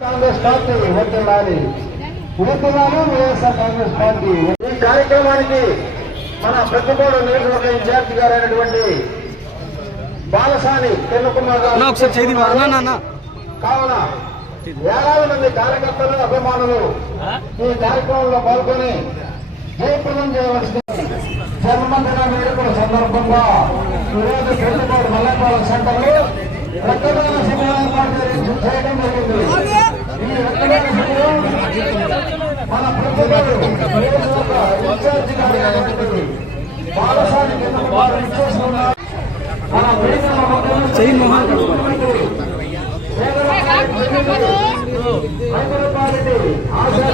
Congress party వర్ధిల్లాలి. వర్ధిల్లాలి YSR Congress party. ఈ కార్యక్రమానికి మన ప్రతిపాడు నియోజకవర్గ ఇన్ఛార్జి గారు అయినటువంటి బాలసాని కిరణకుమార్ గారు కావున వేలాది మంది కార్యకర్తలు అభిమానులు ఈ కార్యక్రమంలో పాల్గొని జయప్రదం చేయవలసిన జన్మదిన వేడుకల సందర్భంగా ఈరోజు ప్రతిపాడు మల్లెపాలెం సెంటర్లో రక్తదాన శిబిరం ఏర్పాటు చేయడం జరిగింది. ఈ రక్తదాన శిబిరం మన ప్రభుత్వాలు ఇన్ఛార్జి గారు బాలసాని కిరణకుమార్ ఇచ్చేస్తున్నారు. మన రైతుల పార్టీ ఆశా